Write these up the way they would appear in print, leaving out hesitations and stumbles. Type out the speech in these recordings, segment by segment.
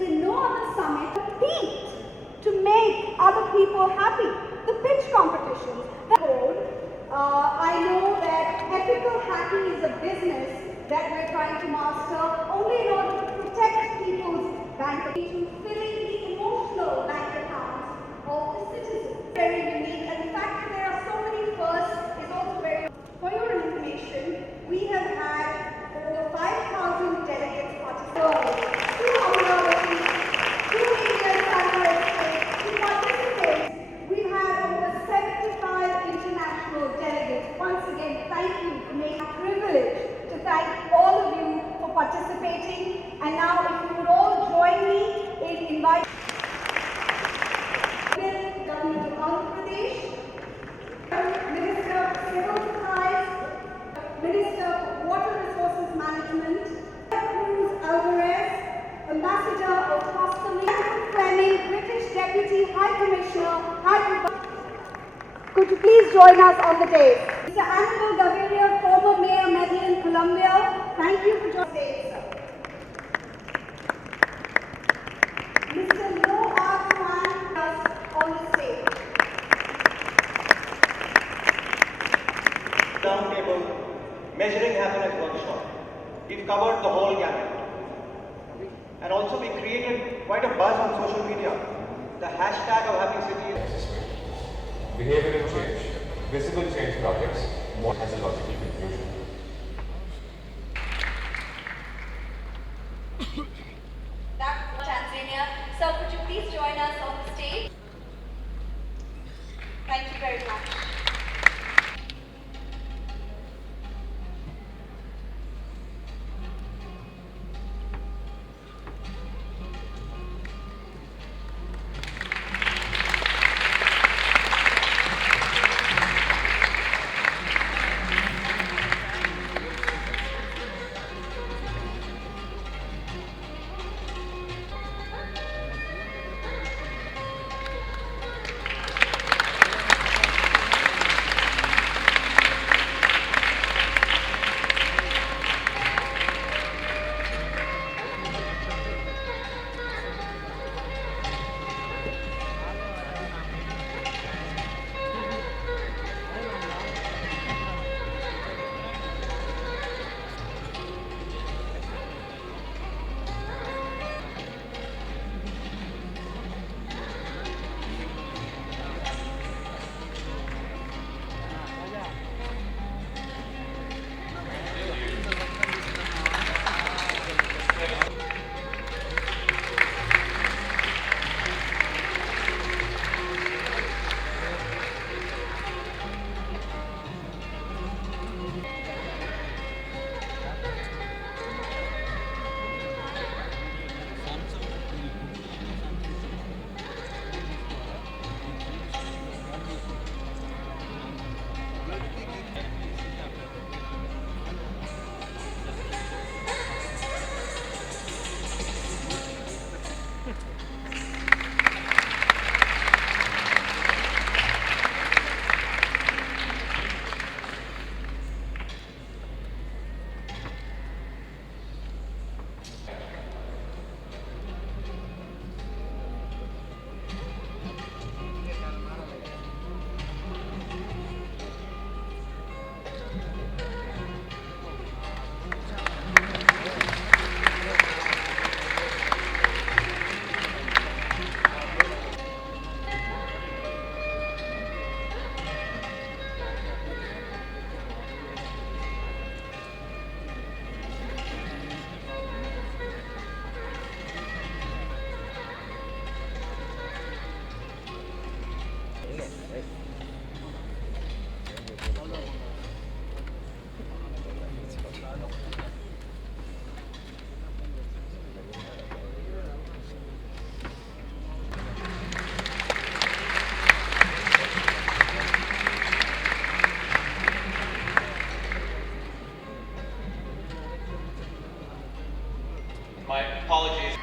is in no other summit compete to make other people happy. The pitch competitions. I know that ethical hacking is a business that we're trying to master only in order to protect people's bank accounts, filling the emotional bank accounts of the citizens. Very unique, and the fact that there are so many firsts is also very. For your information, we have had over 5,000 delegates participate. Two Amravati, two Indian scientists to participate. We've had over 75 international delegates. Once again, thank you for making a privilege to thank all of you for participating. And now, if you would all join me in inviting Governor of Andhra Pradesh, Minister of Civil Supplies, Minister of Water Resources Management, Cruz Alvarez, Ambassador of Customs, Fleming, British Deputy High Commissioner, Could you please join us on the day? Mr. Annabelle Gaviria, former Mayor, Medellin, Colombia. Thank you for joining us, sir. Mr. Lo Artuan on the stage. Roundtable measuring happiness workshop. We've covered the whole gamut. And also we created quite a buzz on social media. The hashtag of Happy City is behavioral change, visible change projects, more has a logical conclusion. Tanzania. Sir, could you please join us on the stage? Thank you very much. my apologies.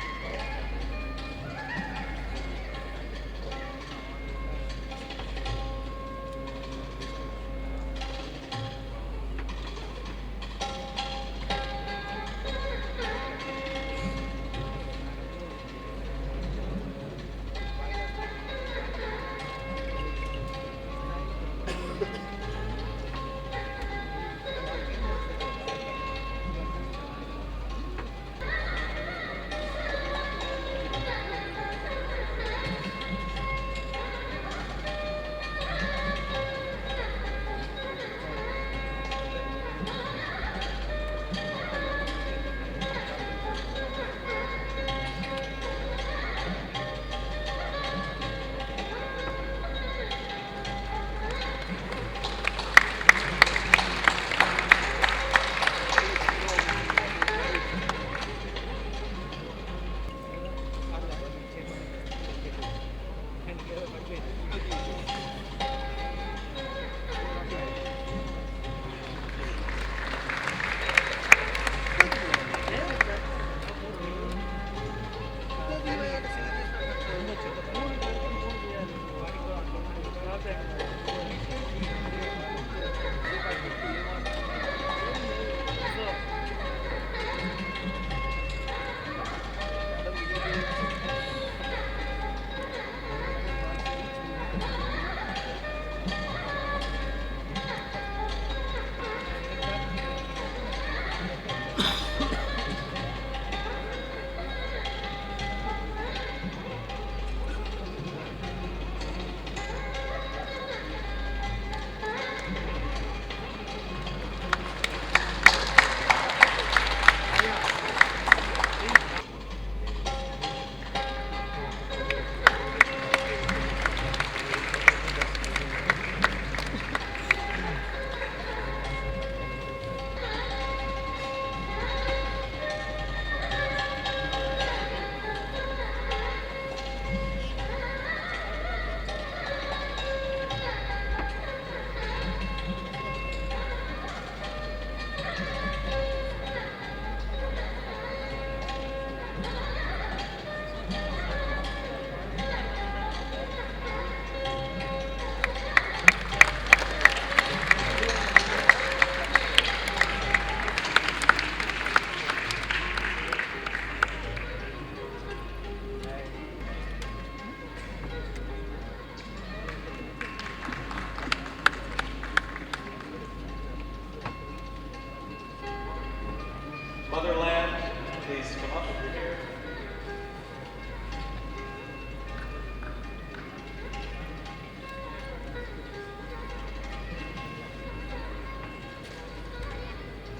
please come up.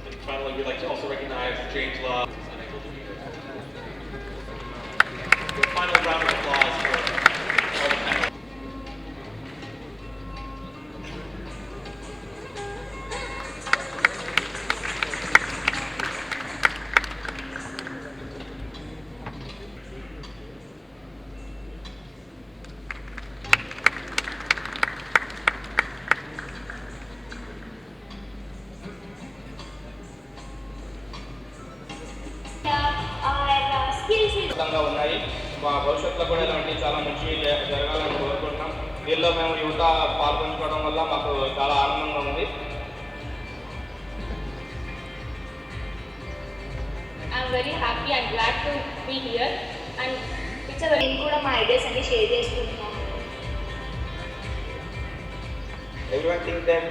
And finally, we'd like to also recognize James Love. The final round of applause for all the panelists. విధంగా ఉన్నాయి. మా భవిష్యత్తులో కూడా ఇలాంటి చాలా మంచి జరగాలని కోరుకుంటున్నాం. దీనిలో మేము యువత పాల్గొంచుకోవడం వల్ల మాకు చాలా ఆనందంగా ఉంది. I'm very happy and glad to be here and it's a very కూడా మా ఐడియాస్ అన్ని షేర్ చేసుకుంటున్నాం. Everyone think that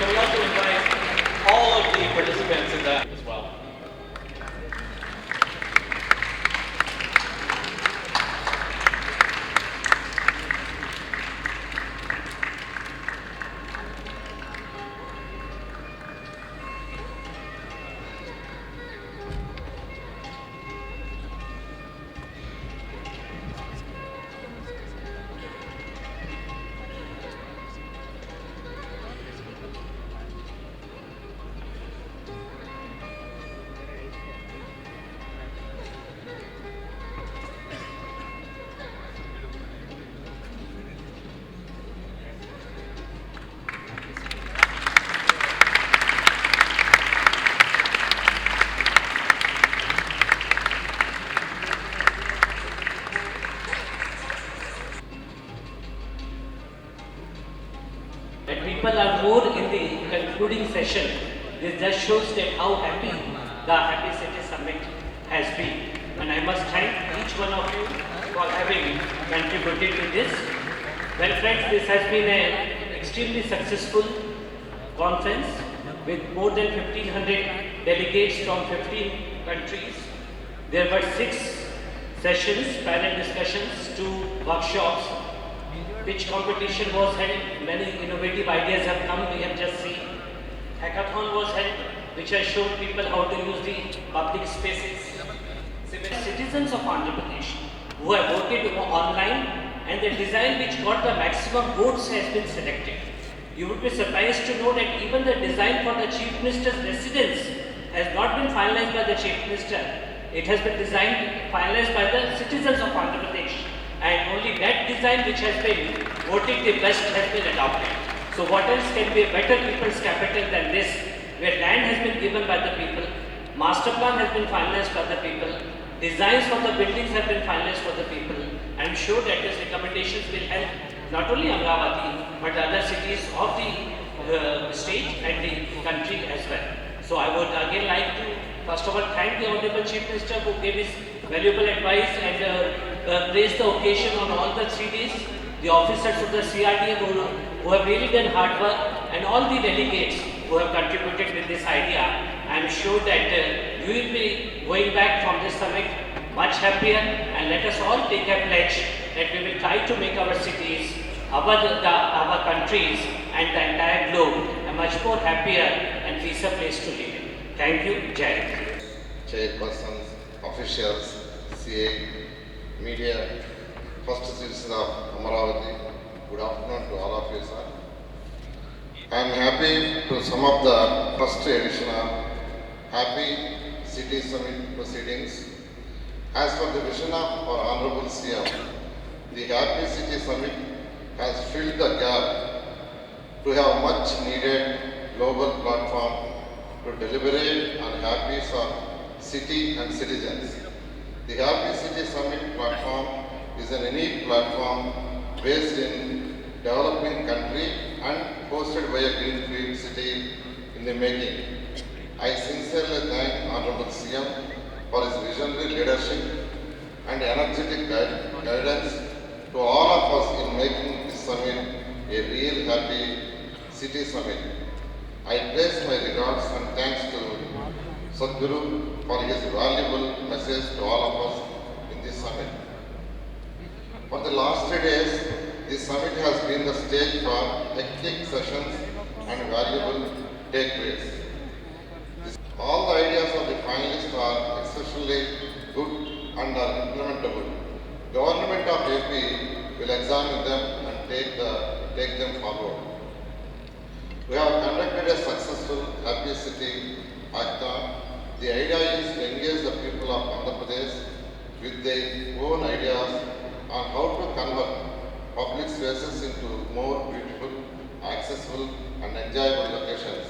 So we'd like to invite all of the participants in that as well. That people are more in the concluding session. This just shows that how happy the Happy City Summit has been. And I must thank each one of you for having contributed to this. Well friends, this has been an extremely successful conference with more than 1500 delegates from 15 countries. There were 6 sessions, panel discussions, 2 workshops. Which competition was held, many innovative ideas have come, we have just seen. Hackathon was held, which has shown people how to use the public spaces. Citizens of Andhra Pradesh who have voted online and the design which got the maximum votes has been selected. You would be surprised to know that even the design for the Chief Minister's residence has not been finalized by the Chief Minister. It has been designed, finalized by the citizens of Andhra Pradesh. And only that design which has been voted the best has been adopted. So what else can be a better people's capital than this, where land has been given by the people, master plan has been finalized by the people, designs for the buildings have been finalized for the people. I am sure that these recommendations will help not only Amravati but other cities of the state and the country as well. So I would again like to first of all thank the Honorable Chief Minister who gave his valuable advice and praise the occasion on all the 3 days, the officers of the CRDA who have really done hard work, and all the delegates who have contributed with this idea. I am sure that you will be going back from this summit much happier, and let us all take a pledge that we will try to make our cities, our countries and the entire globe a much more happier and peaceful place to live in. Thank you. Jai Hind. Chairpersons, officials, CA, media, first citizen of Amaravati, good afternoon to all of you, sir. I am happy to sum up the first edition of Happy City Summit proceedings. As for the vision of our Honorable CM, the Happy City Summit has filled the gap to have much needed global platform to deliberate on happiness of city and citizens. The Happy City Summit platform is an unique platform based in developing country and hosted by a greenfield city in the making. I sincerely thank Honorable CM for his visionary leadership and energetic guidance to all of us in making this summit a real happy city summit. I place my regards and thanks to Sadhguru for his valuable message to all of us in this summit. For the last 3 days, this summit has been the stage for hectic sessions and valuable takeaways. All the ideas of the finalists are exceptionally good and are implementable. Government of AP will examine them and take them forward. We have conducted a successful Happy City Hackathon. The idea is to engage the people of Andhra Pradesh with their own ideas on how to convert public spaces into more beautiful, accessible and enjoyable locations.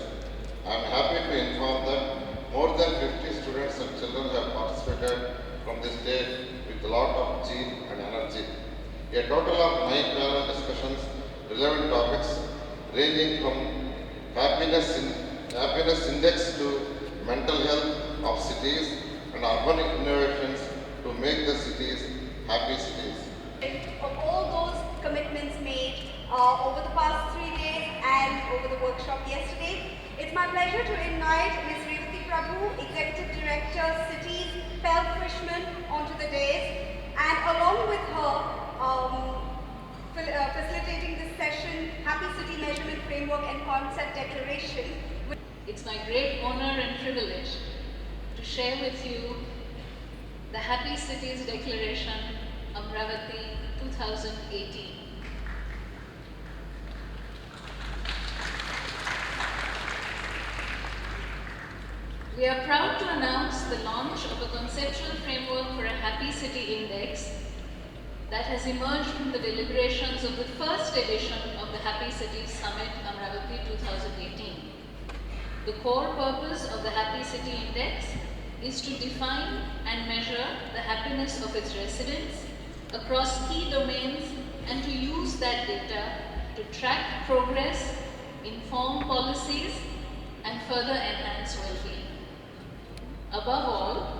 I am happy to inform that more than 50 students and children have participated from this day with a lot of zeal and energy. A total of 9 panel discussions, relevant topics ranging from happiness index to mental health of cities and urban innovations to make the cities happy cities. Of all those commitments made over the past 3 days and over the workshop yesterday, it's my pleasure to invite Ms. Revati Prabhu, Executive Director, Cities, Pel Frishman, onto the dais, and along with her, facilitating this session, Happy City Measurement Framework and Concept Declaration. It's my great honor and privilege to share with you the Happy Cities Declaration, Amravati 2018. We are proud to announce the launch of a conceptual framework for a Happy City Index that has emerged from the deliberations of the first edition of the Happy Cities Summit, Amravati 2018. The core purpose of the Happy City Index is to define and measure the happiness of its residents across key domains and to use that data to track progress, inform policies, and further enhance well-being. Above all,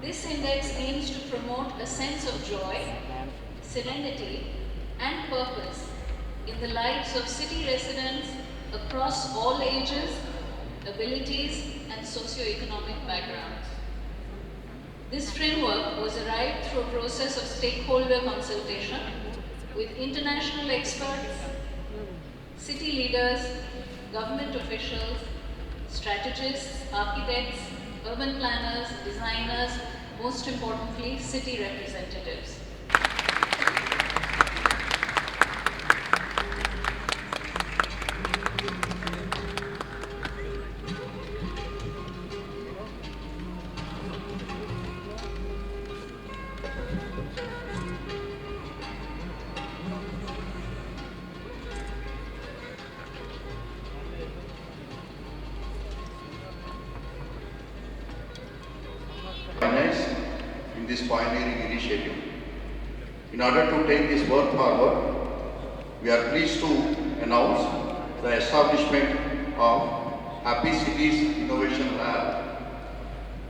this index aims to promote a sense of joy, serenity, and purpose in the lives of city residents across all ages, abilities, and socio-economic backgrounds. This framework was arrived through a process of stakeholder consultation with international experts, city leaders, government officials, strategists, architects, urban planners, designers, most importantly, city representatives. In this pioneering initiative. In order to take this work forward, we are pleased to announce the establishment of Happy Cities Innovation Lab,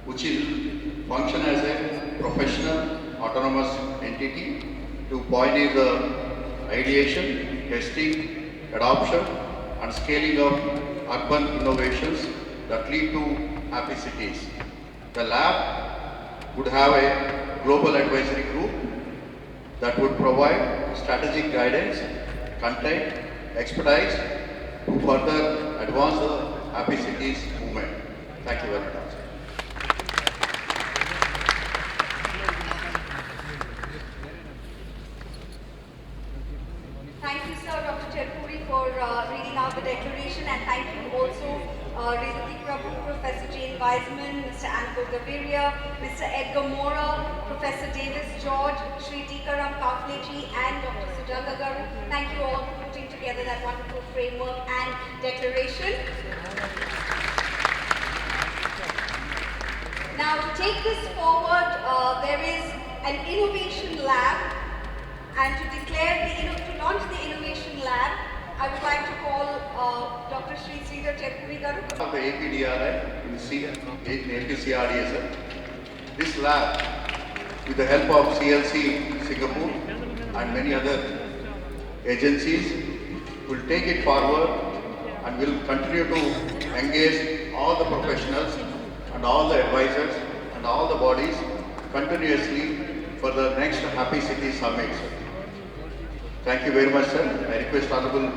which will function as a professional autonomous entity to pioneer the ideation, testing, adoption and scaling of urban innovations that lead to happy cities. The lab would have a global advisory group that would provide strategic guidance, content, expertise to further advance the Happy Cities movement. Thank you very much. Thank you, sir, Dr. Cherpuri, for reading out the declaration, and thank you also Revati Prabhu, Professor Jane Wiseman, Mr. Anko Gaviria, Mr. Edgar Mora, Professor Davis George, Shri Tikaram Kafleji, and Dr. Sujata Garu. Thank you all for putting together that wonderful film. Framework and Declaration. Now, to take this forward, there is an innovation lab, and to launch the innovation lab, I would like to call Dr. Sri Sridhar Chepuri Garu. Of the APDRI in APCRDS. This lab, with the help of CLC Singapore and many other agencies, will take it forward and will continue to engage all the professionals and all the advisors and all the bodies continuously for the next Happy City Summit. Thank you very much, sir. I request Honorable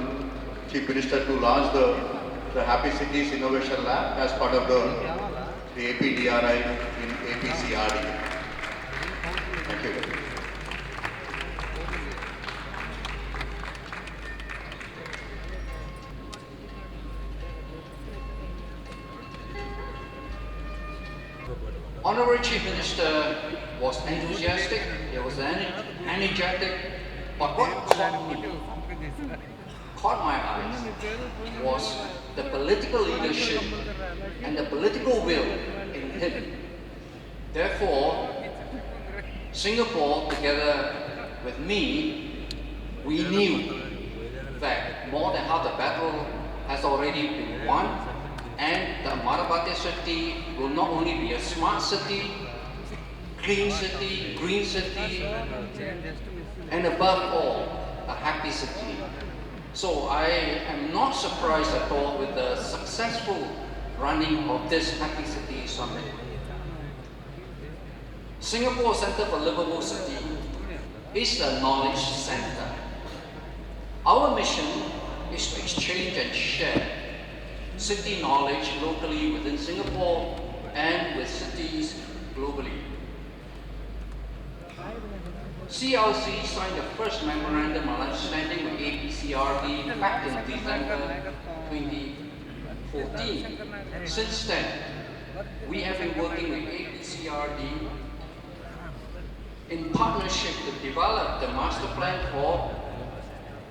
Chief Minister to launch the Happy Cities Innovation Lab as part of the APDRI in APCRD. Thank you. Honorary Chief Minister was enthusiastic, he was energetic, but what caught my eyes was the political leadership and the political will in him. Therefore, Singapore, together with me, we knew that more than half the battle has already been won, and the Amaravati city will not only be a smart city, clean city, green city, and above all, a happy city. So I am not surprised at all with the successful running of this Happy City Summit. Singapore Centre for Livable City is a knowledge center. Our mission is to exchange and share city knowledge locally within Singapore and with cities globally. CLC signed the first memorandum of understanding with APCRD back in December 2014. Since then, we have been working with APCRD in partnership to develop the master plan for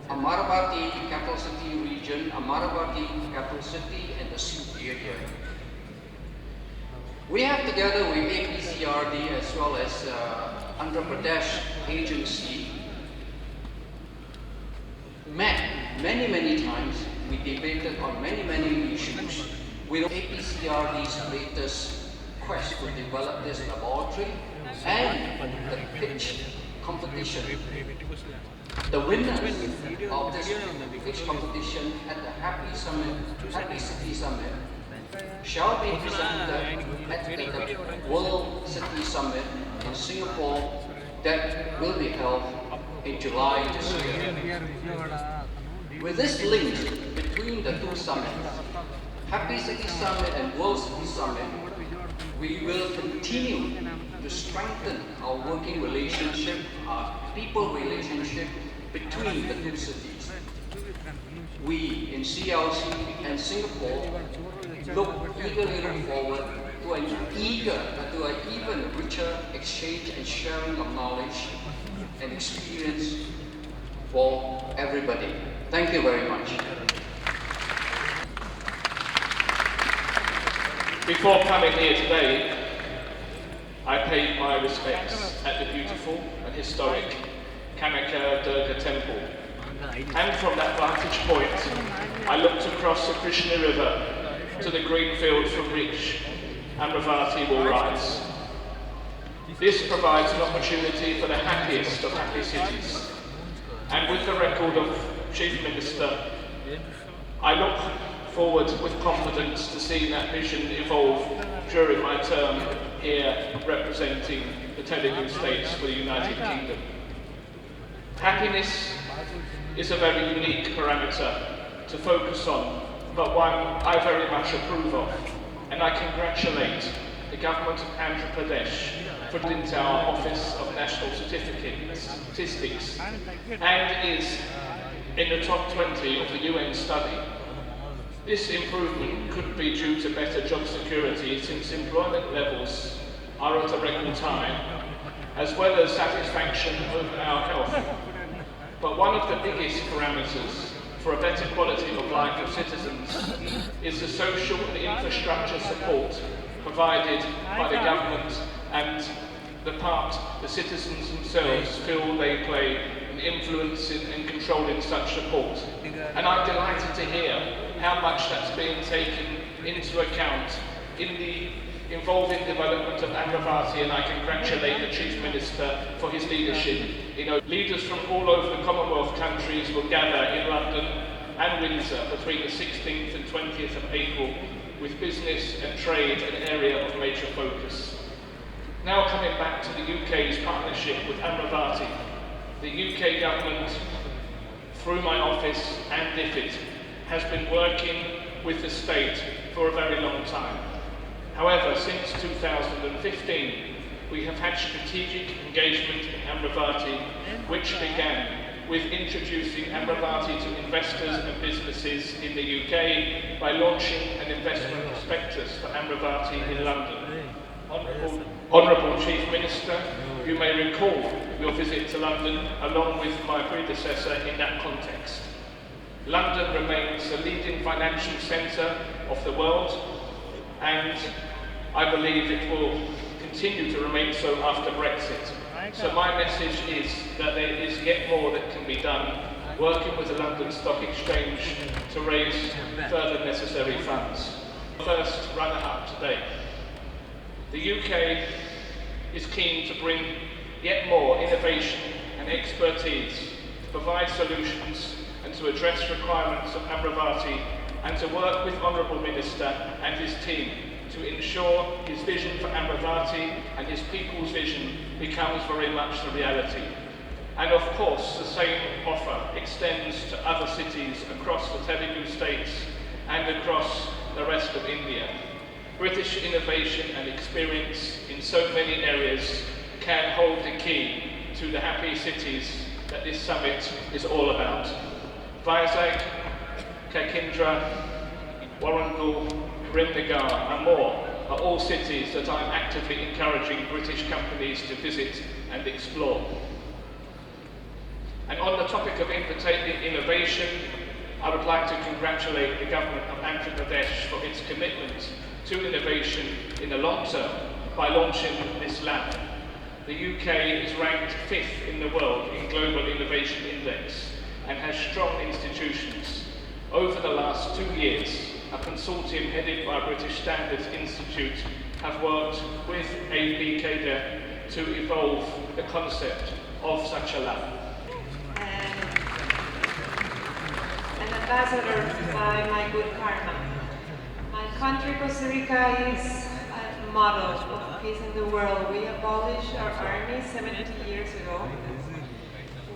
Amaravati Capital City region, Amaravati Capital City, and the Suit area. We have, together with APCRD as well as Andhra Pradesh agency, met many times. We debated on many issues with APCRD's latest quest to develop this laboratory and the pitch competition. The winners of this pitch competition at the Happy City Summit shall be presented at the World City Summit in Singapore that will be held in July this year. With this link between the two summits, Happy City Summit and World City Summit, we will continue to strengthen our working relationship, our people relationship between the two cities. We in CLC and Singapore eagerly look forward to an even richer exchange and sharing of knowledge and experience for everybody. Thank you very much. Before coming here today, I paid my respects at the beautiful and historic Kanaka Durga Temple. And from that vantage point, I looked across the Krishna River to the green fields from which Amaravati will rise. This provides an opportunity for the happiest of happy cities. And with the record of Chief Minister, I look forward with confidence to seeing that vision evolve during my term here representing the Telugu states for the United Kingdom. Happiness is a very unique parameter to focus on, but one I very much approve of, and I congratulate the government of Andhra Pradesh for into our Office of National Statistics and is in the top 20 of the UN study. This improvement could be due to better job security since employment levels are at a record high, as well as satisfaction over our health. But one of the biggest parameters for a better quality of life of citizens is the social and infrastructure support provided by the government and the part the citizens themselves feel they play an influence in and control in such support. And I'm delighted to hear how much that's being taken into account in the involving development of Amravati, and I congratulate the Chief Minister for his leadership. You know, leaders from all over the Commonwealth countries will gather in London and Windsor between the 16th and 20th of April, with business and trade an area of major focus. Now coming back to the UK's partnership with Amravati, the UK government, through my office and DFID, has been working with the state for a very long time. However, since 2015, we have had strategic engagement in Amravati, which began with introducing Amravati to investors and businesses in the UK by launching an investment prospectus for Amravati in London. Honourable Chief Minister, you may recall your visit to London along with my predecessor in that context. London remains the leading financial centre of the world, and I believe it will continue to remain so after Brexit. So my message is that there is yet more that can be done, working with the London Stock Exchange to raise further necessary funds. First runner-up today. The UK is keen to bring yet more innovation and expertise to provide solutions and to address requirements of Amravati, and to work with Honourable Minister and his team to ensure his vision for Amravati and his people's vision becomes very much the reality. And of course, the same offer extends to other cities across the Telugu states and across the rest of India. British innovation and experience in so many areas can hold the key to the happy cities that this summit is all about. Vizag, Kakindra, Warrangul, Karimnagar and more are all cities that I'm actively encouraging British companies to visit and explore. And on the topic of innovation, I would like to congratulate the government of Andhra Pradesh for its commitment to innovation in the long term by launching this lab. The UK is ranked 5th in the world in Global Innovation Index and has strong institutions. Over the last 2 years, a consortium headed by British Standards Institute have worked with APKDA to evolve the concept of such a lab. An ambassador by my good karma. My country, Costa Rica, is a model of peace in the world. We abolished our army 70 years ago.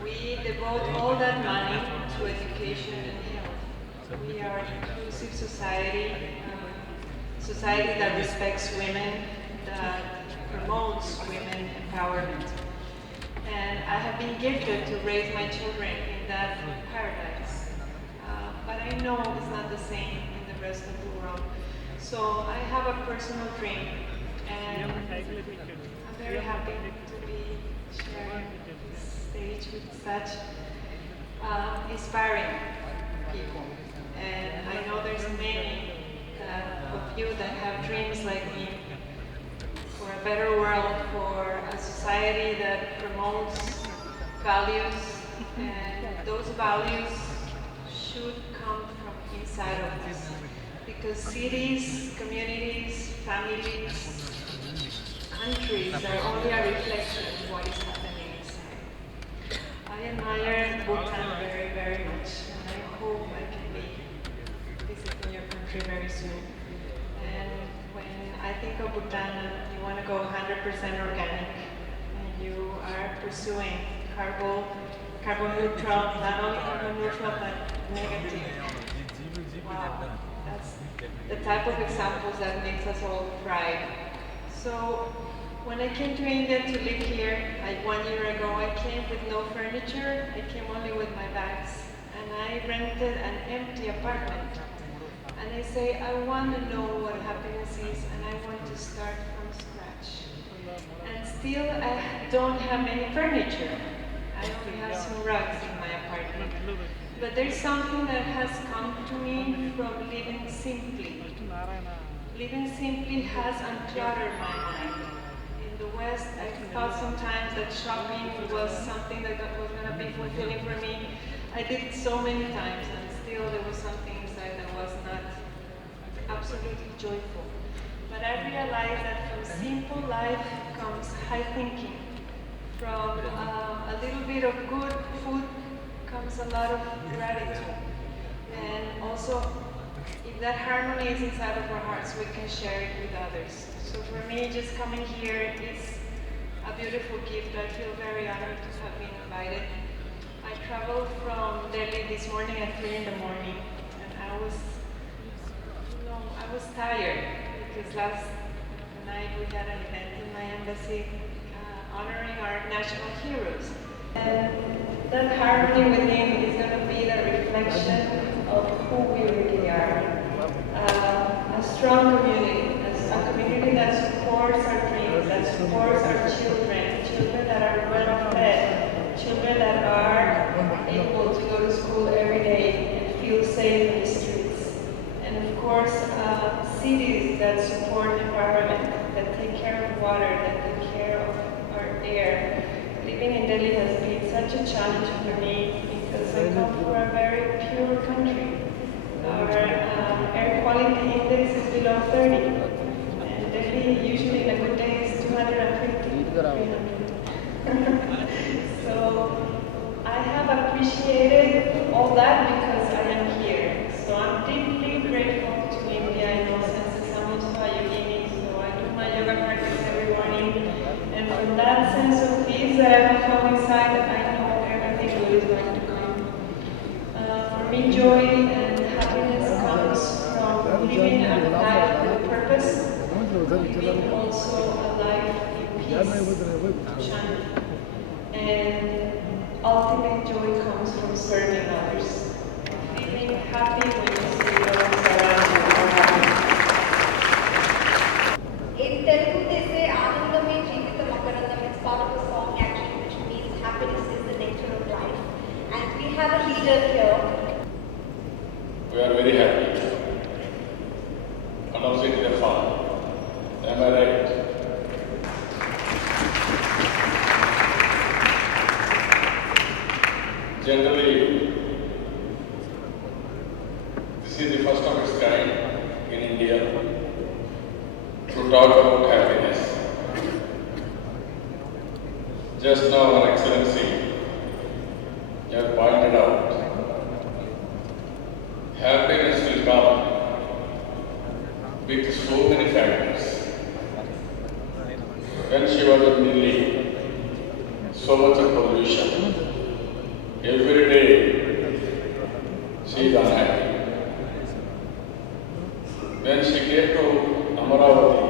We devote all that money to education and health. We are an inclusive society, society that respects women, that promotes women empowerment. And I have been gifted to raise my children in that paradise. But I know it's not the same in the rest of the world. So I have a personal dream, and I'm very happy to be sharing this stage with such inspiring people. And I know there's many of you that have dreams like me for a better world, for a society that promotes values, and those values should come from inside of us. Because cities, communities, families, countries are only a reflection of what is happening inside. I admire Bhutan very, very much, and I hope I can be visiting your country very soon. And when I think of Bhutan, you want to go 100% organic, and you are pursuing carbon neutral, not only carbon neutral, but negative. Wow, that's the type of examples that makes us all pride. So when I came to India to live here, like 1 year ago, I came with no furniture. I came only with my bags, and I rented an empty apartment. And I say, I want to know what happiness is, and I want to start from scratch. And still, I don't have any furniture. I only have some rugs in my apartment. But there's something that has come to me from living simply. Living simply has uncluttered my mind. In the West, I thought sometimes that shopping was something that was going to be fulfilling for me. I did it so many times, and still there was something inside that was not absolutely joyful. But I realized that from simple life comes high thinking. From a little bit of good food comes a lot of gratitude. And also, if that harmony is inside of our hearts, we can share it with others. So for me, just coming here is a beautiful gift. I feel very honored to have been invited. I traveled from Delhi this morning at 3 in the morning, and I was tired because last night we had an event in my embassy honoring our national heroes. And that harmony within is going to be the reflection of who we really are. A strong community, a community that supports our dreams, that supports our children, children that are well fed, children that are able to go to school every day and feel safe in the streets. And of course, cities that support the environment, that take care of water, that take care of our air. Living in Delhi has been such a challenge for me because I come from a very pure country. Our air quality index is below 30, and Delhi usually in a good day is 250, 300. So I have appreciated all that because I am here. So I'm deeply grateful to India. I know since I'm also a yogini, so I do my yoga practice every morning. And from that sense of peace that I have found inside, I know everything good is going to come. For me, joy and happiness comes from living a life with purpose, living also a life in peace, Shanti. And ultimate joy comes from serving others, feeling happy when you see others around you are happy. In Telugu, they say Anandame Jeevita Makarandam. It's part of a song actually, which means happiness is the nature of life. And we have a leader here. We are very happy. Announcing the fun. Am I right? Generally, this is the first of its kind in India to talk about happiness. Just now, Her Excellency, you have pointed out, happiness will come with so many factors. When she was in Delhi, so much of pollution. Every day, she is unhappy. When she came to Amaravati,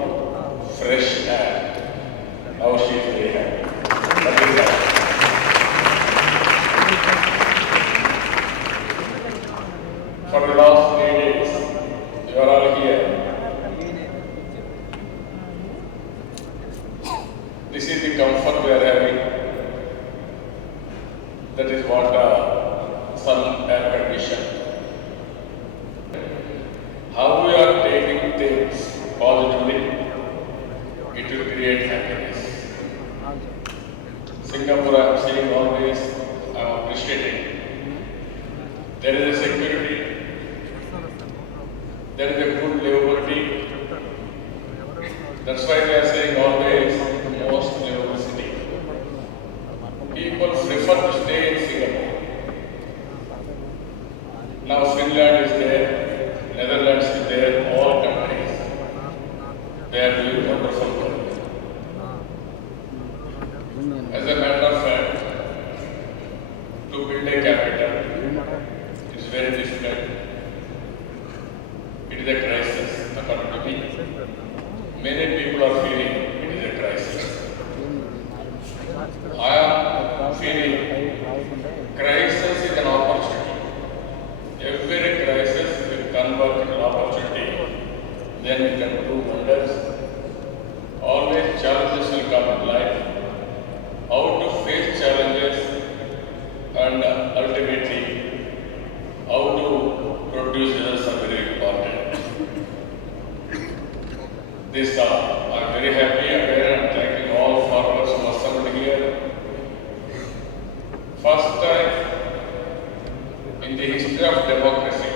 fresh air, now she is very happy. That is that. For the last 3 days, you are all here. This is the comfort we are having. That is what sun air condition. How we are taking things positively, it will create happiness. Singapore, I am seeing always, I am appreciating. There is a security, there is a good livability. That's why we are saying always the most livable city. People prefer to stay in Singapore. Now Finland is there, Netherlands is there, all countries. They are doing wonderful work. As a matter of fact, to build a capital is very difficult. It is a crisis, according to me. Many people are feeling it is a crisis. I am feeling crisis is an opportunity. Every crisis history of democracy,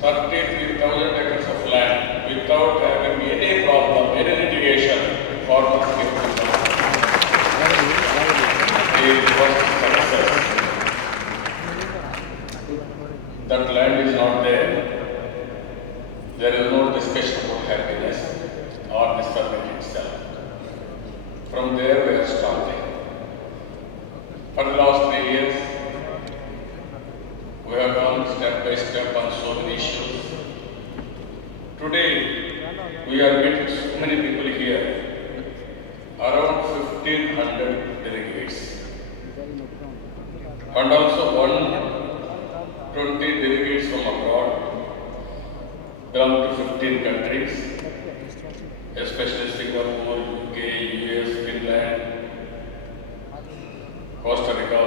33,000 acres of land without having any problem, any litigation, farmers get to the first success. That land is not there. There is no discussion about happiness or the summit itself. From there we are starting. For the last 3 years, we have gone step by step on so many issues. Today, we are meeting so many people here, around 1,500 delegates. And also 120 delegates from abroad, belong to 15 countries, especially Singapore, UK, US, Finland, Costa Rica,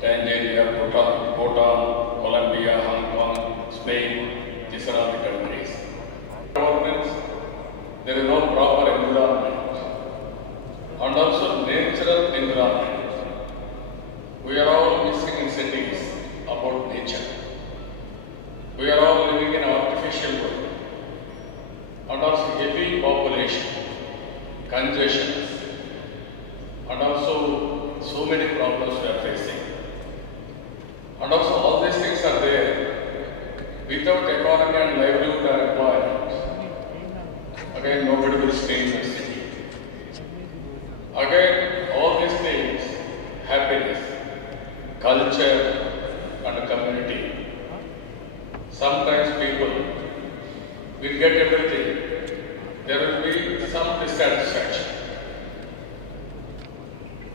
Tanzania, Bhutan, Colombia, Hong Kong, Spain. These are all the countries. Governments, there is no proper environment and also natural environment. We are all missing in cities about nature. We are all living in an artificial world and also heavy population, congestion, and also so many problems we are facing. And also all these things are there without economy and livelihood or employment. Again, nobody will stay in the city. Again, all these things, happiness, culture and community. Sometimes people will get everything. There will be some dissatisfaction.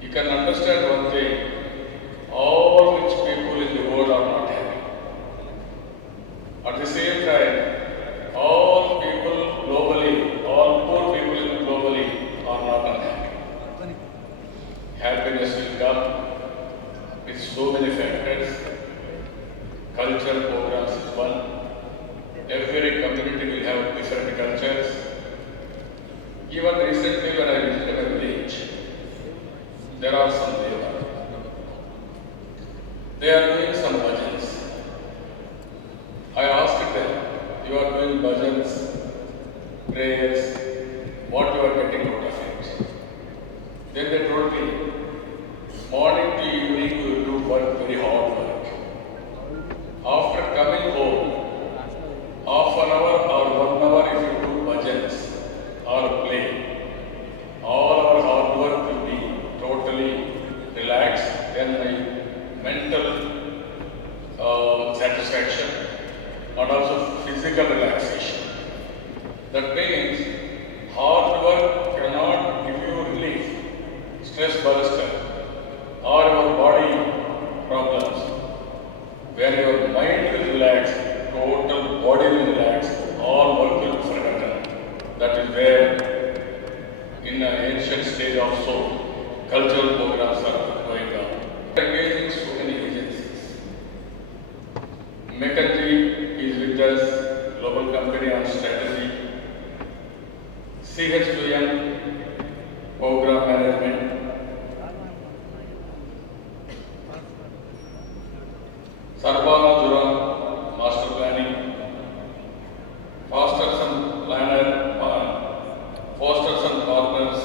You can understand one thing. All rich people in the world are not happy. At the same time, all people globally, all poor people globally are not unhappy. Happiness will come with so many factors. Cultural programs is one. Every community will have different cultures. Even recently when I visited a village, there are some labor. They are doing some bhajans. I asked them, you are doing bhajans, prayers, what you are getting out of it? Then they told me, morning to evening you will do work, very hard work. After coming home, half an hour or 1 hour if you do bhajans or play, all our hard work will be totally relaxed, then my mental satisfaction and also physical relaxation. That means hard work cannot give you relief, stress buster or your body problems. When your mind will relax, total body will relax, all work will be forgotten. That is where in an ancient stage also cultural programs are going on. Engaging so many agencies. McKinsey is with us, global company on strategy. CH2M, program management. Sarbana Jura, master planning. Fosters and partners,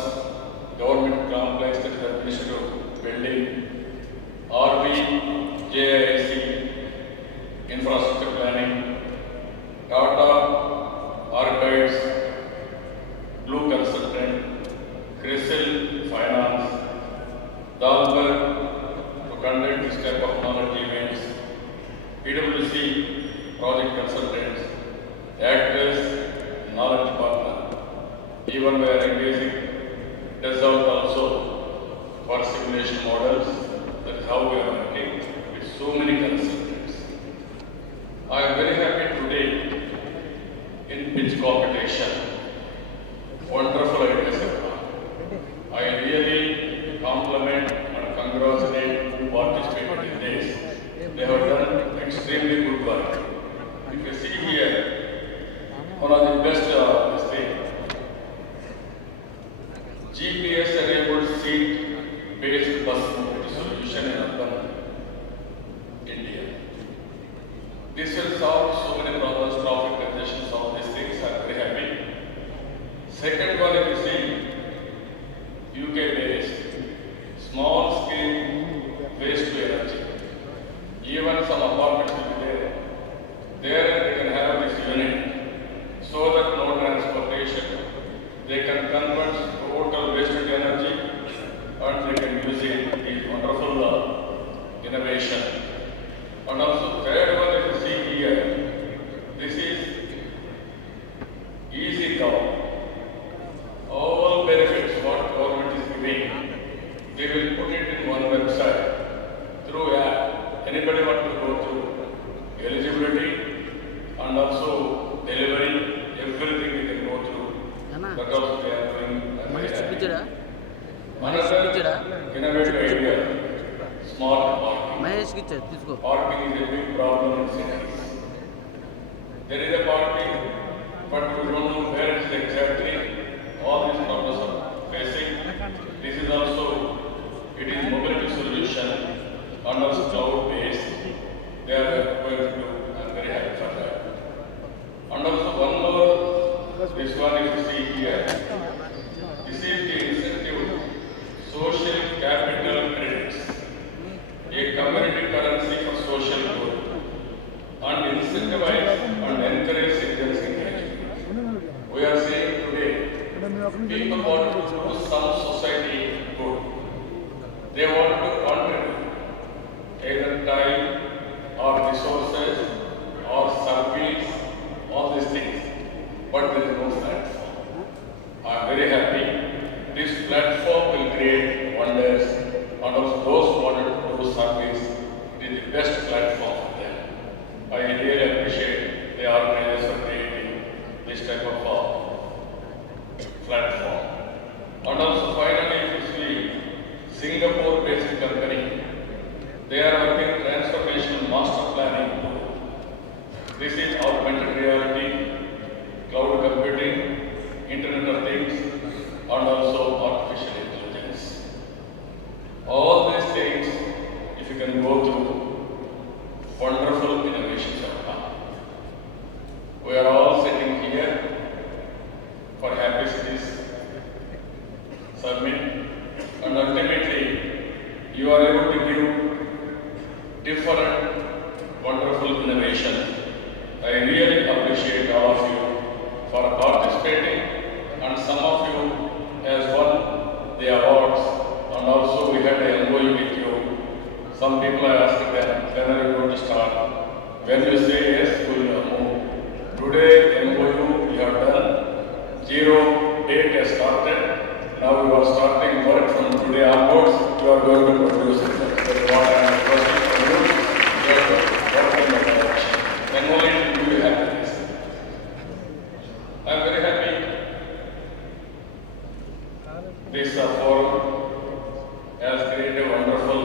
government complex that is administrative building. RB, JIC, infrastructure planning, Tata, archives, Blue consultant, CRISIL, finance, Dalberg, to conduct this type of knowledge events, PwC, project consultants, actors, knowledge partner. Even we are engaging Dassault also for simulation models. That is how we are working with so many consultants. I am very happy today in pitch competition. Wonderful ideas have come. I really compliment and congratulate who participated in this. They have done extremely good work. If you see here, one of the best GPS enabled seat based bus mobility solution in urban India. This will solve so many problems, traffic congestion, all these things. I'm very happy. Second one, if you see, UK based, small scale waste to energy. Even some apartments will be there. There they can have this unit so that no transportation. They can convert total waste to energy and they can use it in wonderful innovation. And also third one, if you see here, this is easy now. All benefits what government is giving, they will put it in one website through app. Anybody want to go through eligibility and also delivery, everything we can go through. That also we are doing. Another innovative idea, smart parking. Parking is a big problem in cities. There is a parking, but we don't know where it is exactly. All these problems are facing. This is also, it is mobility solution and also cloud based. They are going to do. I'm very happy for that. And also one more, this one if you see here, this is the incentive, social capital credits, a community currency for social good, and incentivize and encourage citizens engagement. We are seeing today, people want to do some society good. They want to contribute either time or resources or service, all these things. But there is no platform. I am very happy. This platform will create wonders, and also those who want to do service, it is the best platform for them. I really appreciate the organizers for creating this type of platform. And also finally, if you see, Singapore-based company, they are working transformation master planning. This is augmented reality, cloud computing, Internet of Things, and also artificial intelligence. All these things, if you can go through, wonderful innovations are done. We are all sitting here for Happy Cities Summit, and ultimately you are able to give different wonderful innovation. I really appreciate all of you for participating, and some of you has won the awards, and also we had an MOU with you. Some people are asking them, when are you going to start? When you say yes, we will move. Today, MOU we have done, 0 date has started. Now we are starting work from today onwards. You are going to produce it. That is what I am requesting from you. You are working in that direction. Then only it will give you happiness. I am very happy. This forum has created a wonderful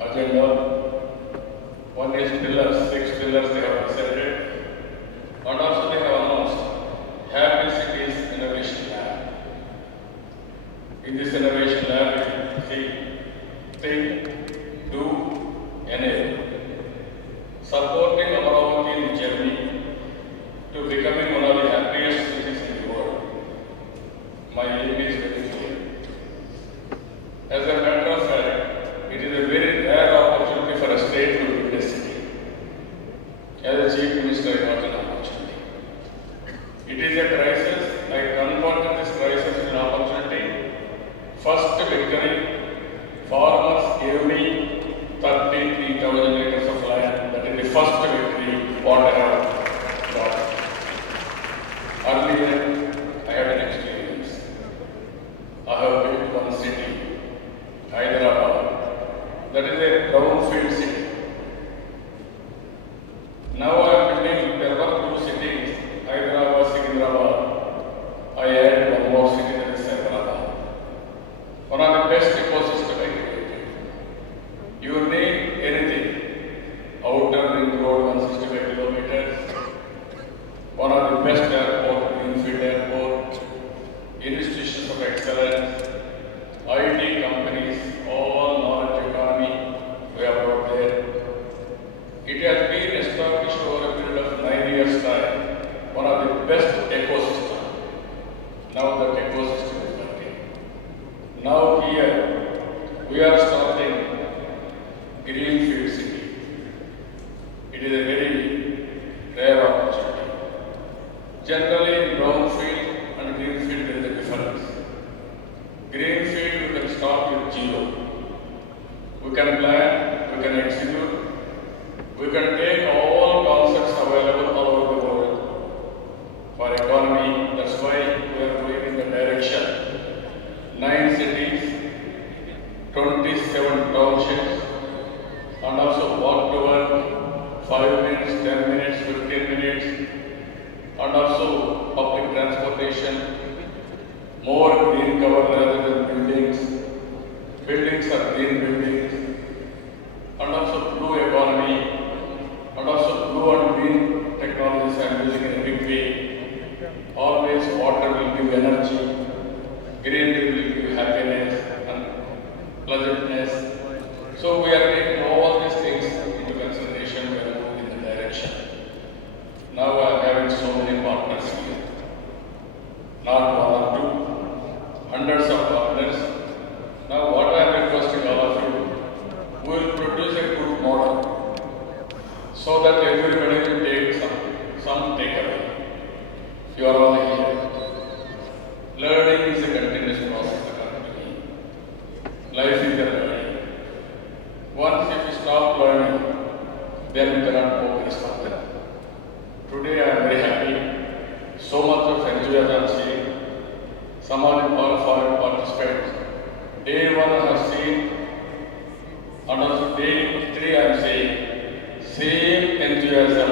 agenda. One is pillars, 6 pillars they have presented. And also they have announced Happy Cities Innovation Lab. In this innovation lab, you see, think, do, enable. Supporting Amaravati in the journey to becoming one of the happiest cities in the world. My aim is very clear. As a matter of fact, it is a very rare opportunity for a state to build a city. As a Chief Minister, I got an opportunity. It is a crisis. I converted this crisis into an opportunity. First victory, farmers gave me 33,000 acres of land. That is the first victory what I have got. It has been established over a period of 9 years' time, one of the best ecosystems. Now that ecosystem is working. Now here we are starting Greenfield City. It is a very rare opportunity. Generally in brownfield and greenfield there is a difference. Greenfield we can start with zero. We can plan, we can execute, we can take all concepts available all over the world for economy. That's why we are going in the direction. 9 cities, 27 townships, and also walk to work, 5 minutes, 10 minutes, 15 minutes, and also public transportation, more green cover rather than buildings. Buildings are green buildings, and also blue economy, and also blue and green technologies I am using in a big way. Always water will give energy, green will give happiness and pleasantness. So we are taking all these things into consideration. We are moving in the direction. Now I am having so many partners here. Not one or two, hundreds of partners. Now what I am requesting all of you, we will produce a good model so that everybody will take some takeaway. You are all here. Learning is a continuous process. Life is a learning. Once if you stop learning, then you cannot progress further. Today I am very happy. So much of enthusiasm seeing. Some of the foreign participants. Day 1 I have seen, and also day 3 I am saying, same enthusiasm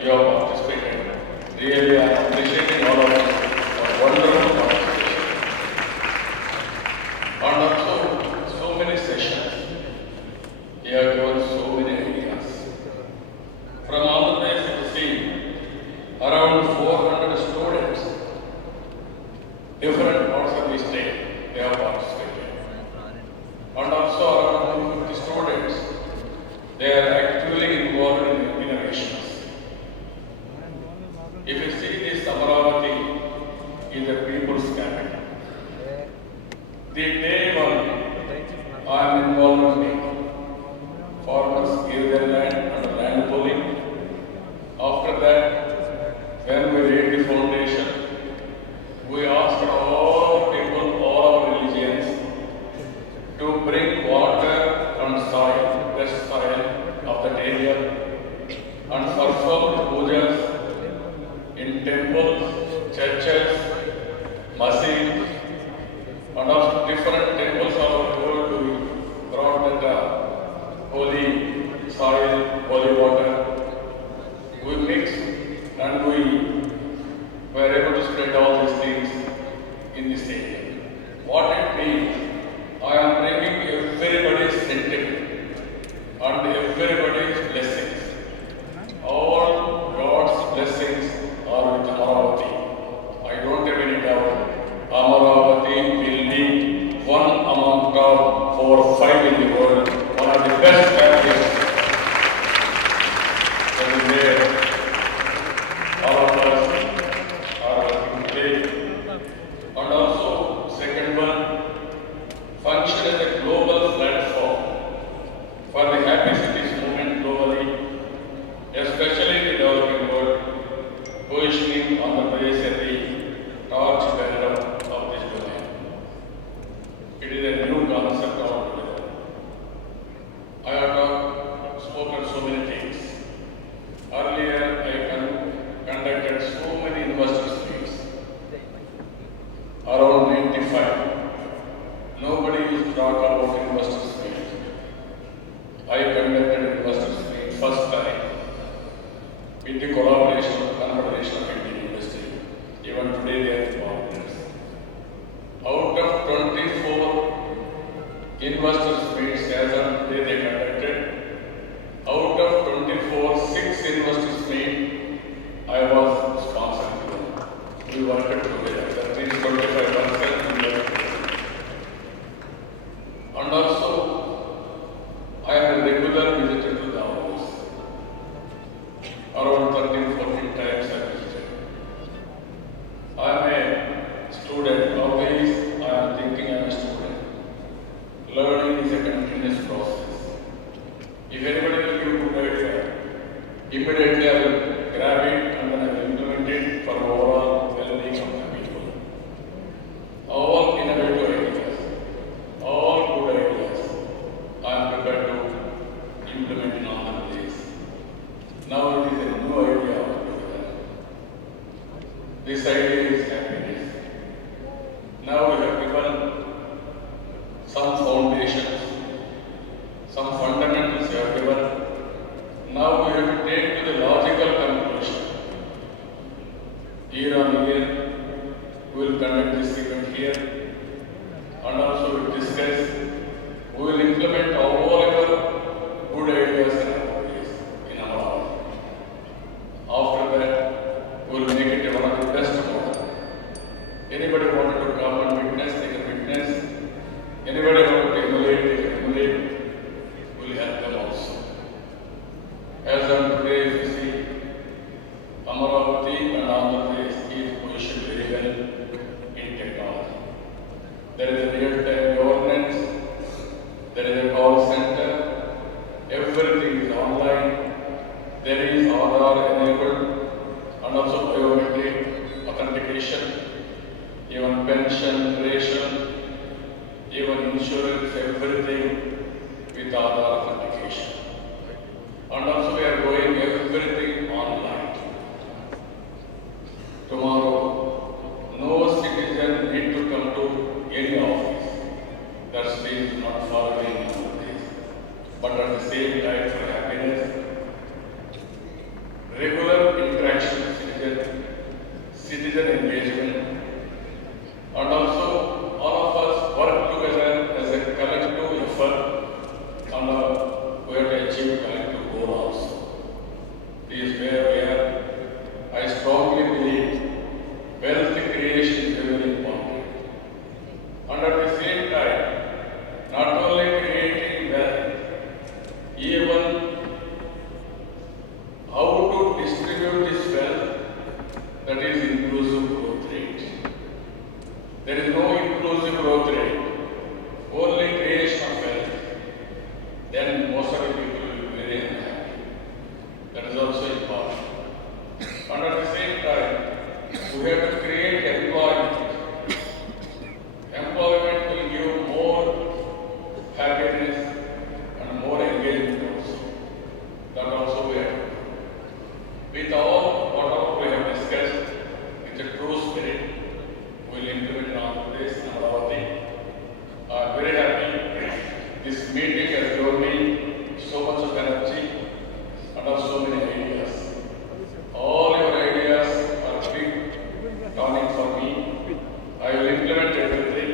you have participated. Really I am appreciating all of you for wonderful participation. And also so many sessions. You have given so many ideas. From Andhra Pradesh you see around 400 students, different parts of the state, they have participated. And also around 250 students, they are actively involved in innovations. If you see this, Amaravati is the people's capital. The day one, I am involved in farmers give their land and land pooling. After that, when we laid the foundation, we asked all people, all our religions, to bring water and soil, best soil of that area, and perform pujas in temples, churches, masjids, and also different temples all over the world. We brought that holy soil, holy water. We mixed and we were able to spread all these things in this area. What it means, I am bringing everybody's sentiment and everybody's blessings. All God's blessings are with Amaravati. I don't have any doubt. Amaravati will be one among top 4 or 5 in the world, one of the best families that is there. All of us are working today. And also, second one, function as a global platform for the Happy Cities movement globally, especially in the developing world, positioning Andhra Pradesh as the torch bearer of this domain. It is a new concept altogether. I have spoken so many things. Earlier, I conducted so many investor meetings. Around 95. Nobody is talk about investors meet. I conducted investors meet first time with the collaboration of Confederation of Indian Industry. Even today they are partners. Out of 24 investors meets as on today they conducted, out of 24, 6 investors meet I was sponsored. We worked together. That means 25%. And also, I am a regular visitor to the office. If anybody will give good idea, immediately I will grab it and then I will implement it for overall well-being of the people. All innovative ideas, all good ideas, I am prepared to implement in all the place. Now it is a new idea altogether. This idea is happiness. Now we have given some foundations, some fundamentals we have given. Now we have to take to the logical conclusion. Year on year, we will conduct this event here and also we will discuss. We will implement all our good ideas in our place, in our life. After that, we will make it one of the best model. Anybody wanted to come and witness, they can witness. Anybody wanted to emulate, they can emulate. We will help them also. As on today, if you see, Amaravati and Andhra Pradesh is positioned very well in technology. There is a real-time governance, there is a call center, everything is online, there is Aadhaar enabled and also biometric authentication, even pension, ration, even insurance, everything with Aadhaar authentication. And also we are going everything online. Tomorrow, no citizen need to come to any office. That means not following nowadays. But at the same time for happiness, regular interaction with citizen engagement, and also all of us work together as a collective effort and we have to achieve collective goal also. This is where we are. I strongly believe wealth creation is very important. And at the same time, not only creating wealth, even how to distribute this wealth, that is inclusive growth rate. There is no inclusive growth rate, only creation of wealth. Then most of the people will be very unhappy. That is also important. And at the same time, we have to create employment. Employment will give more happiness and more engagement also. That also we have to do. With all whatever we have discussed, with a true spirit, we will implement on this and Amaravati. I am very happy. This meeting has given me so much of energy and also many ideas. All your ideas are big tonic for me. I will implement everything.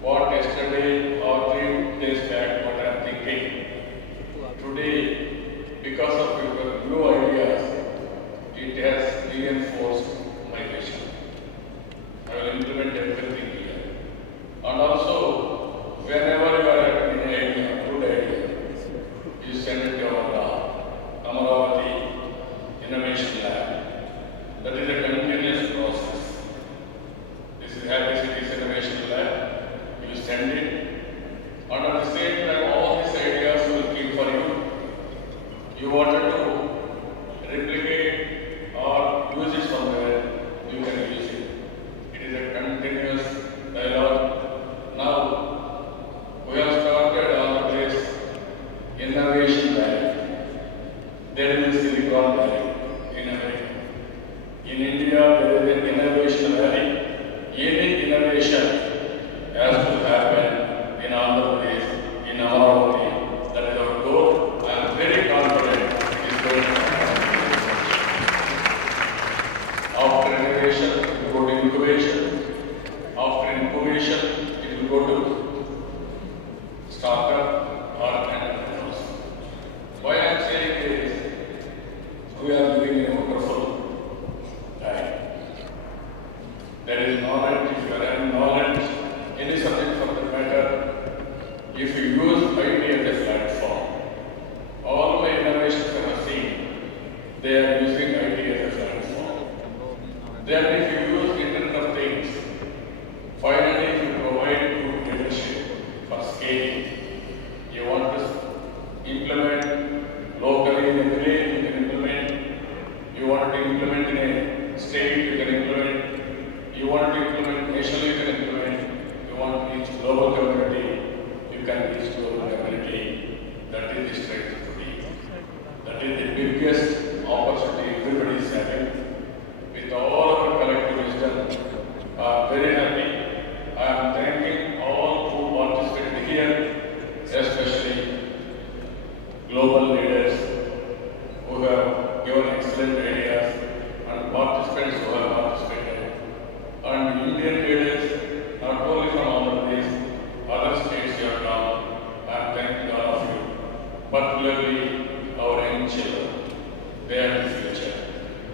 What yesterday or 3 days back, what I am thinking. Today, because of your new ideas, it has reinforced my vision. I will implement everything here. And also, whenever you are having any idea, good idea, you send it to our Amaravati Innovation Lab. That is a continuous process. This is Happy Cities Innovation Lab. You send it, and at the same time, all these ideas will keep for you. You wanted to replicate or use it somewhere, you can use it. It is a continuous dialogue. Now, we have started on this Innovation Valley. There is a Silicon Valley in America. In India, there is an Innovation Valley. Any innovation has to happen in Andhra Pradesh, in Amaravati. That is our goal. I am very confident it is going to happen. After innovation, it will go to incubation. After incubation, it will go to startup or entrepreneurs. Why I am saying this, we are living in a wonderful time. There is knowledge, if you are having knowledge, any subject for that matter, implement locally in a village, you can implement. You want to implement in a state, you can implement. You want to implement nationally, you can implement. You want to reach global community, you can reach global community. That is the strength today. That is the biggest opportunity everybody is having. With all our collective wisdom, I am very happy. I am thanking all who participated here, especially global leaders who have given excellent ideas and participants who have participated. And Indian leaders, not only from Andhra Pradesh, other states you have come. I am thanking all of you, particularly our young children. They are the future.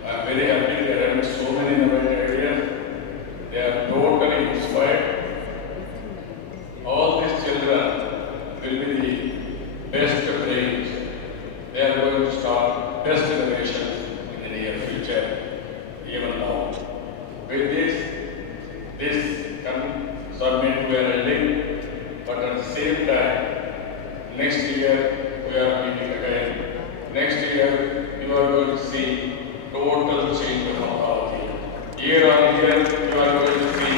I am very happy they are having so many innovative ideas. They are totally inspired. All these children will be the best brains. They are going to start best innovations in the near future, even now. With this summit we are ending, but at the same time, next year we are meeting again. Next year you are going to see total change of Amravati. Year on year you are going to see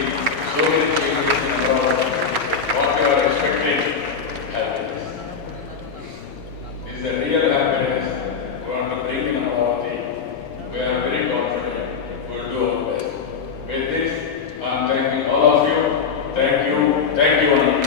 so many changes in Amravati. What you are expecting, happiness. This is a real happiness we want to bring in Amravati. We are very confident we will do our best. With this, I am thanking all of you. Thank you. Thank you, Anand.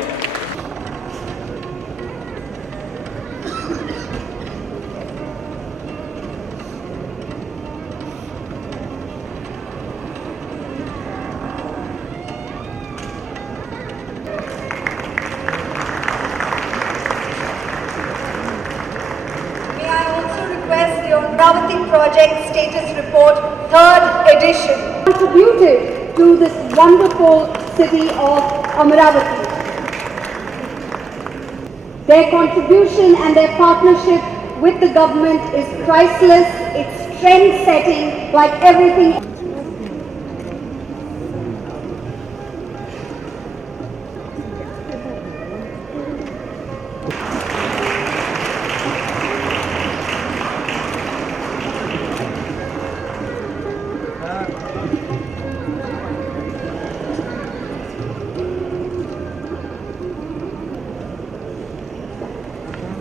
May I also request the Amravati Project Status Report, 3rd edition, contributed to this wonderful city of Amravati. Their contribution and their partnership with the government is priceless, it's trend-setting like everything.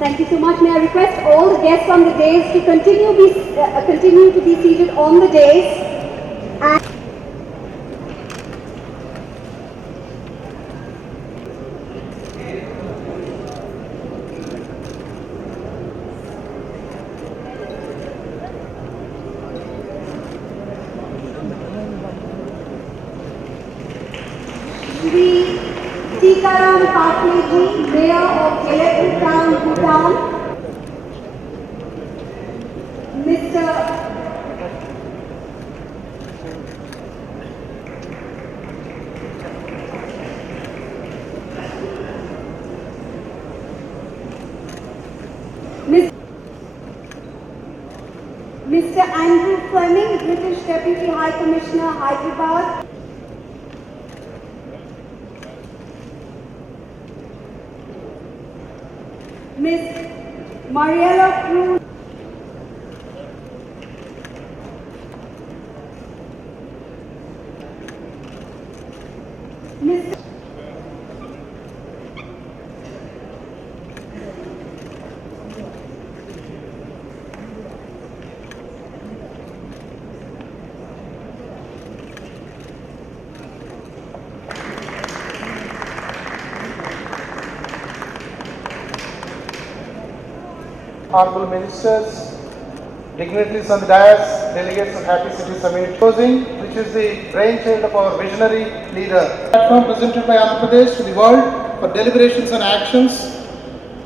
Thank you so much. May I request all the guests on the dais to continue to be seated on the dais. And Shri Tikaram Patneji, Mayor of Electric Town, Bhutan. Mr. Mr. Andrew Fleming, British Deputy High Commissioner, Hyderabad. Miss Mariella Cruz. Mr. Honorable Ministers, dignitaries on the dais, delegates of Happy City Summit, which is the brainchild of our visionary leader. Platform presented by Andhra Pradesh to the world for deliberations and actions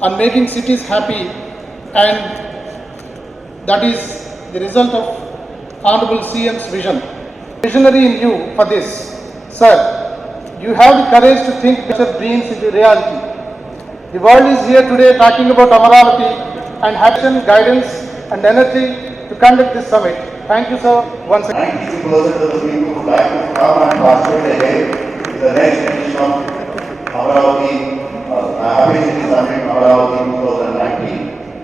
on making cities happy, and that is the result of Honorable CM's vision. Visionary in you for this. Sir, you have the courage to think better dreams into reality. The world is here today talking about Amravati and action, guidance and energy to conduct this summit. Thank you, sir, once again. 90% of the people would like to come and participate again in the next edition of Amravati Happy City Summit Amravati 2019.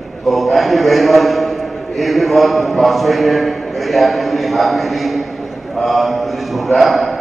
happily to this program.